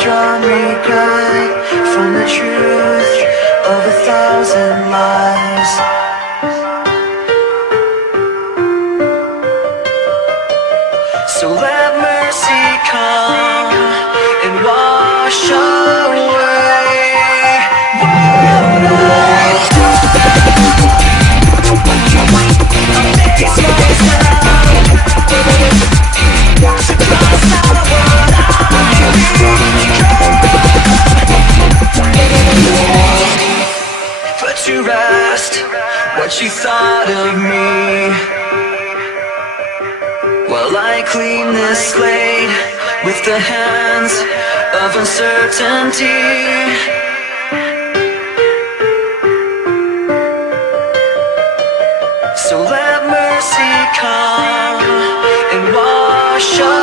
drawn regret from the truth of 1,000 lies. So let mercy come and wash away. Put to rest what you thought of me, while I clean this slate with the hands of uncertainty. So let mercy come and wash away.